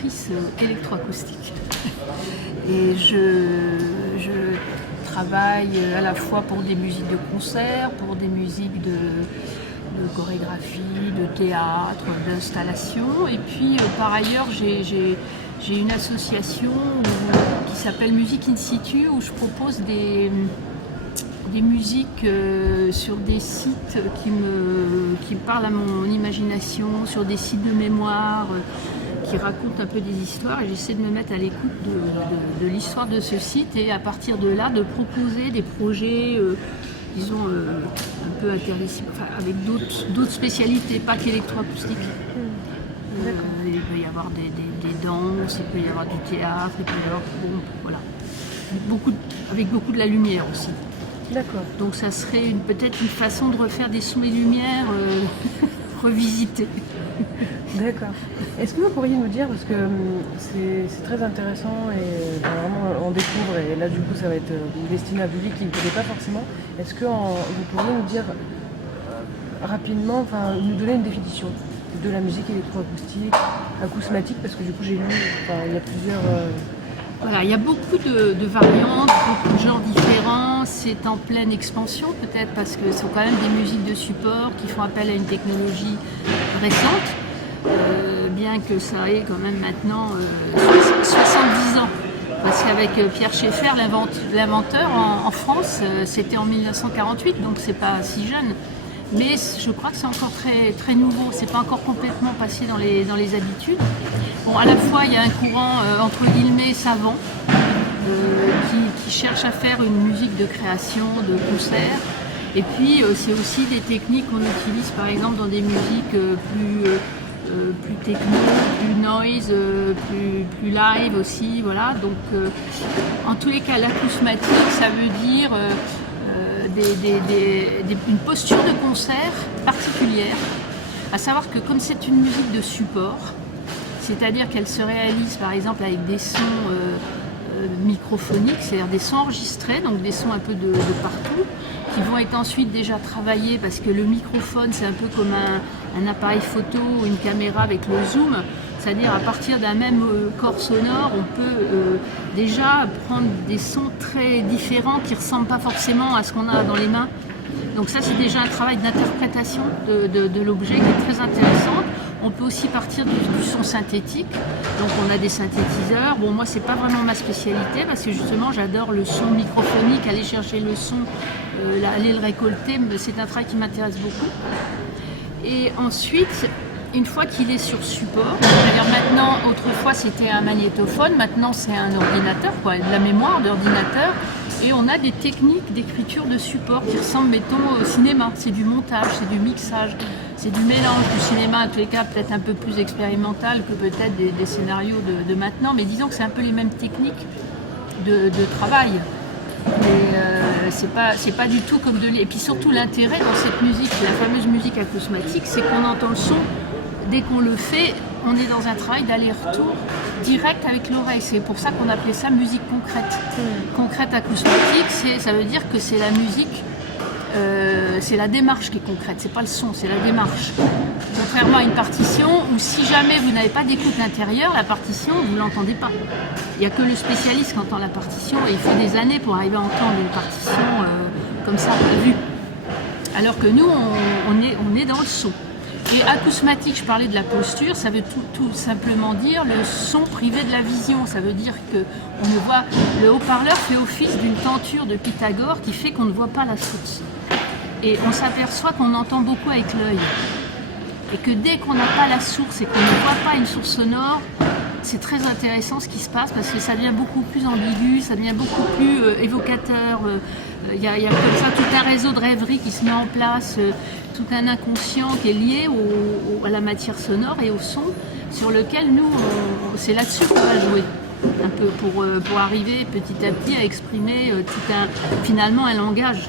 productrice électroacoustique. Et je travaille à la fois pour des musiques de concert, pour des musiques de chorégraphie, de théâtre, d'installation. Et puis par ailleurs, j'ai une association qui s'appelle Musique In Situ, où je propose des musiques sur des sites qui me parlent à mon imagination, sur des sites de mémoire qui racontent un peu des histoires, et j'essaie de me mettre à l'écoute de l'histoire de ce site, et à partir de là de proposer des projets disons un peu interdisciplinaires, enfin, avec d'autres spécialités, pas qu'électroacoustique. Il peut y avoir des danses, il peut y avoir du théâtre, il peut y avoir voilà, avec beaucoup de la lumière aussi. D'accord. Donc ça serait peut-être une façon de refaire des sons et lumières revisités. D'accord. Est-ce que vous pourriez nous dire, parce que c'est très intéressant et vraiment on découvre, et là du coup ça va être destiné à un public qui ne connaît pas forcément, est-ce que vous pourriez nous dire rapidement, enfin nous donner une définition de la musique électroacoustique, acousmatique, parce que du coup j'ai lu, il y a plusieurs... Voilà, il y a beaucoup de variantes, beaucoup de genres différents, c'est en pleine expansion peut-être parce que ce sont quand même des musiques de support qui font appel à une technologie récente, bien que ça ait quand même maintenant 70 ans. Parce qu'avec Pierre Schaeffer, l'inventeur en France, c'était en 1948, donc c'est pas si jeune. Mais je crois que c'est encore très, très nouveau, c'est pas encore complètement passé dans les habitudes. Bon, à la fois, il y a un courant entre guillemets savant qui cherche à faire une musique de création, de concert. Et puis, c'est aussi des techniques qu'on utilise par exemple dans des musiques plus techno, plus noise, plus live aussi. Voilà. Donc, en tous les cas, l'acousmatique, ça veut dire une posture de concert particulière, à savoir que comme c'est une musique de support, c'est-à-dire qu'elle se réalise par exemple avec des sons microphoniques, c'est-à-dire des sons enregistrés, donc des sons un peu de partout, qui vont être ensuite déjà travaillés, parce que le microphone c'est un peu comme un appareil photo ou une caméra avec le zoom, c'est-à-dire à partir d'un même corps sonore, on peut déjà prendre des sons très différents qui ne ressemblent pas forcément à ce qu'on a dans les mains. Donc ça c'est déjà un travail d'interprétation de l'objet qui est très intéressant. On peut aussi partir du son synthétique, donc on a des synthétiseurs. Bon, moi c'est pas vraiment ma spécialité parce que justement j'adore le son microphonique, aller chercher le son, aller le récolter, c'est un travail qui m'intéresse beaucoup. Et ensuite, une fois qu'il est sur support, c'est-à-dire maintenant, autrefois c'était un magnétophone, maintenant c'est un ordinateur, de la mémoire d'ordinateur, et on a des techniques d'écriture de support qui ressemblent, mettons, au cinéma. C'est du montage, c'est du mixage, c'est du mélange du cinéma, en tous les cas peut-être un peu plus expérimental que peut-être des scénarios de maintenant, mais disons que c'est un peu les mêmes techniques de travail. Et c'est pas du tout comme Et puis surtout l'intérêt dans cette musique, la fameuse musique acousmatique, c'est qu'on entend le son. Dès qu'on le fait, on est dans un travail d'aller-retour direct avec l'oreille. C'est pour ça qu'on appelait ça musique concrète. Concrète acousmatique, ça veut dire que c'est la musique, c'est la démarche qui est concrète, c'est pas le son, c'est la démarche. Contrairement à une partition où si jamais vous n'avez pas d'écoute intérieure, la partition, vous ne l'entendez pas. Il n'y a que le spécialiste qui entend la partition, et il faut des années pour arriver à entendre une partition comme ça, à vue. Alors que nous, on est dans le son. Et acousmatique, je parlais de la posture, ça veut tout simplement dire le son privé de la vision. Ça veut dire que le haut-parleur fait office d'une tenture de Pythagore qui fait qu'on ne voit pas la source. Et on s'aperçoit qu'on entend beaucoup avec l'œil. Et que dès qu'on n'a pas la source et qu'on ne voit pas une source sonore, c'est très intéressant ce qui se passe parce que ça devient beaucoup plus ambigu, ça devient beaucoup plus évocateur. Il y a comme ça tout un réseau de rêverie qui se met en place, tout un inconscient qui est lié à la matière sonore et au son, sur lequel nous, c'est là-dessus qu'on va jouer. Un peu pour arriver petit à petit à exprimer finalement un langage.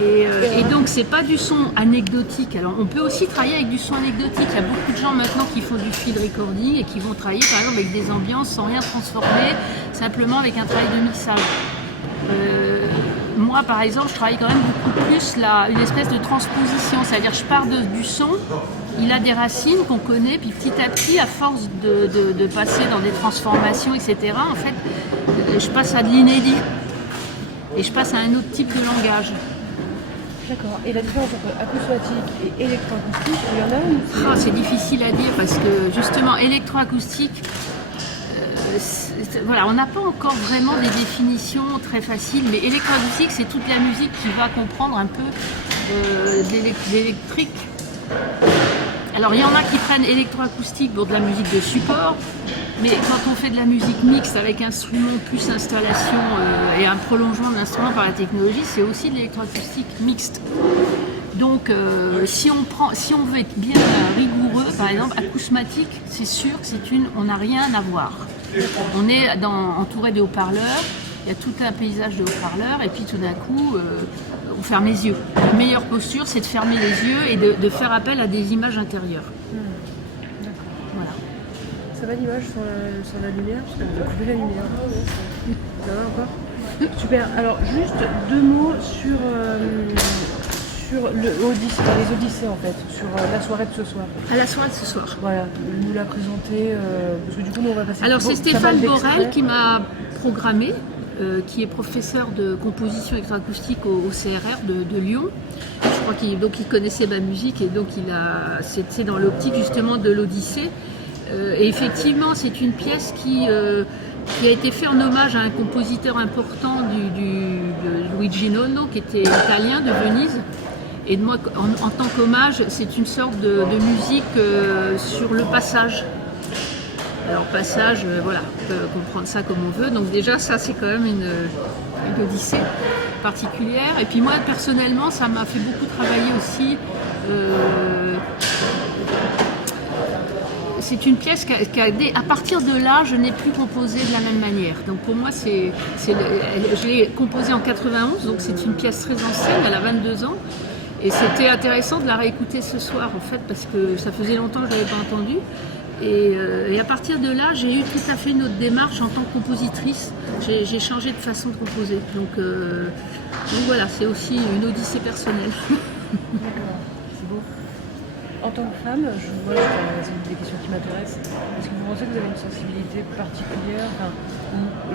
Et donc c'est pas du son anecdotique. Alors on peut aussi travailler avec du son anecdotique. Il y a beaucoup de gens maintenant qui font du field recording et qui vont travailler par exemple avec des ambiances sans rien transformer, simplement avec un travail de mixage. moi, par exemple, je travaille quand même beaucoup plus une espèce de transposition, c'est-à-dire je pars du son, il a des racines qu'on connaît, puis petit à petit, à force de passer dans des transformations, etc., en fait, je passe à de l'inédit et je passe à un autre type de langage. D'accord. Et la différence entre acousmatique et électroacoustique, il y en a une C'est difficile à dire parce que justement, électroacoustique, voilà, on n'a pas encore vraiment des définitions très faciles, mais électroacoustique, c'est toute la musique qui va comprendre un peu d'électrique. Alors il y en a qui prennent électroacoustique pour de la musique de support, mais quand on fait de la musique mixte avec instrument plus installation et un prolongement de l'instrument par la technologie, c'est aussi de l'électroacoustique mixte. Donc si on veut être bien rigoureux, par exemple, acousmatique, c'est sûr que on n'a rien à voir. On est entouré de haut-parleurs, il y a tout un paysage de haut-parleurs, et puis tout d'un coup, on ferme les yeux. La meilleure posture, c'est de fermer les yeux et de faire appel à des images intérieures. D'accord. Voilà. Ça va l'image sur la lumière? Parce que vous avez coupé la lumière. Ça va encore? Super. Alors, juste 2 mots sur les Odyssées en fait, sur la soirée de ce soir. À la soirée de ce soir. Voilà, nous la présenter, parce que du coup nous on va passer. Alors c'est Stéphane Borel qui m'a programmé, qui est professeur de composition électroacoustique au CRR de Lyon. Je crois qu'il connaissait ma musique et donc c'était dans l'optique justement de l'Odyssée. Et effectivement c'est une pièce qui a été fait en hommage à un compositeur important de Luigi Nono, qui était italien de Venise. Et moi, en tant qu'hommage, c'est une sorte de musique sur le passage. Alors passage, voilà, on peut comprendre ça comme on veut. Donc déjà, ça c'est quand même une odyssée particulière. Et puis moi, personnellement, ça m'a fait beaucoup travailler aussi. C'est une pièce à partir de là, je n'ai plus composé de la même manière. Donc pour moi, je l'ai composée en 91, donc c'est une pièce très ancienne, elle a 22 ans. Et c'était intéressant de la réécouter ce soir, en fait, parce que ça faisait longtemps que je ne l'avais pas entendue. Et à partir de là, j'ai eu tout à fait une autre démarche en tant que compositrice. J'ai changé de façon de composer. Donc voilà, c'est aussi une odyssée personnelle. D'accord, c'est beau. En tant que femme, c'est des questions qui m'intéressent. Est-ce que vous pensez que vous avez une sensibilité particulière,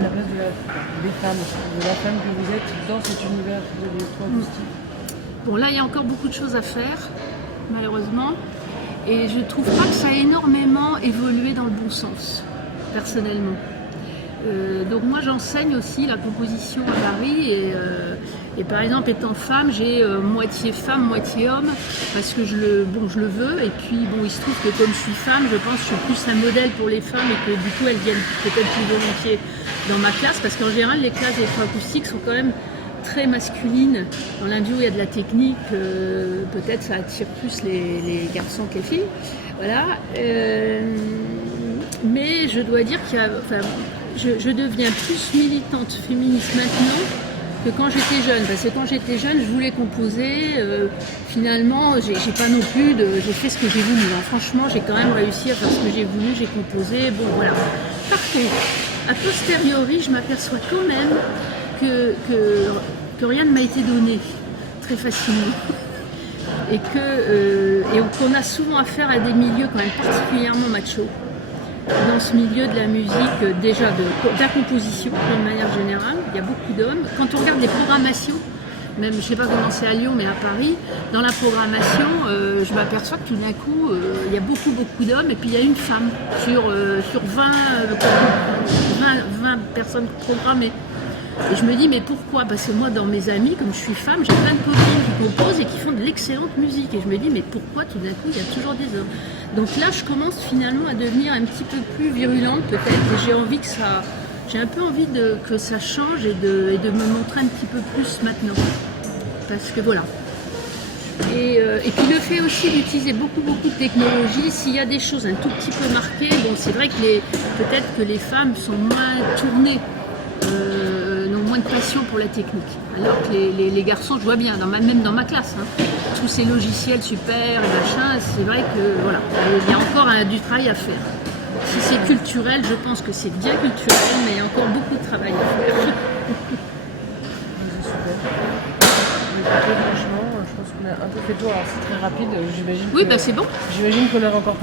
la place des femmes, de la femme que vous êtes dans cet univers de l'électroacoustique? Bon, là, il y a encore beaucoup de choses à faire, malheureusement. Et je ne trouve pas que ça a énormément évolué dans le bon sens, personnellement. Donc moi, j'enseigne aussi la composition à Paris. Et par exemple, étant femme, j'ai moitié femme, moitié homme, parce que je le veux. Et puis, bon, il se trouve que comme je suis femme, je pense que je suis plus un modèle pour les femmes et que du coup, elles viennent peut-être plus volontiers dans ma classe, parce qu'en général, les classes électroacoustiques sont quand même très masculine. Dans la mesure où il y a de la technique, peut-être ça attire plus les garçons que les filles. Voilà. Mais je dois dire je deviens plus militante féministe maintenant que quand j'étais jeune. Parce que quand j'étais jeune, je voulais composer. Finalement, j'ai pas non plus j'ai fait ce que j'ai voulu. Hein. Franchement, j'ai quand même réussi à faire ce que j'ai voulu. J'ai composé. Bon, voilà. Par contre, a posteriori, je m'aperçois quand même que rien ne m'a été donné très facilement et qu'on a souvent affaire à des milieux quand même particulièrement machos dans ce milieu de la musique, déjà de la composition d'une manière générale. Il y a beaucoup d'hommes. Quand on regarde les programmations, même je ne sais pas comment c'est à Lyon, mais à Paris, dans la programmation, je m'aperçois que tout d'un coup, il y a beaucoup d'hommes et puis il y a une femme sur 20 personnes programmées. Et je me dis, mais pourquoi? Parce que moi, dans mes amis, comme je suis femme, j'ai plein de copines qui composent et qui font de l'excellente musique. Et je me dis, mais pourquoi tout d'un coup, il y a toujours des hommes? Donc là, je commence finalement à devenir un petit peu plus virulente peut-être. Et j'ai un peu envie que ça change et de me montrer un petit peu plus maintenant. Parce que voilà. Et puis le fait aussi d'utiliser beaucoup de technologies, s'il y a des choses un tout petit peu marquées, bon, c'est vrai que peut-être que les femmes sont moins tournées. N'ont moins de passion pour la technique. Alors que les garçons, je vois bien, même dans ma classe, hein, tous ces logiciels super et machin, c'est vrai que voilà, il y a encore du travail à faire. Si c'est culturel, je pense que c'est bien culturel, mais il y a encore beaucoup de travail à faire. C'est super. Ok, franchement, je pense qu'on a un peu fait le tour. Alors c'est très rapide, j'imagine Oui, que, bah c'est bon. j'imagine qu'on a encore plein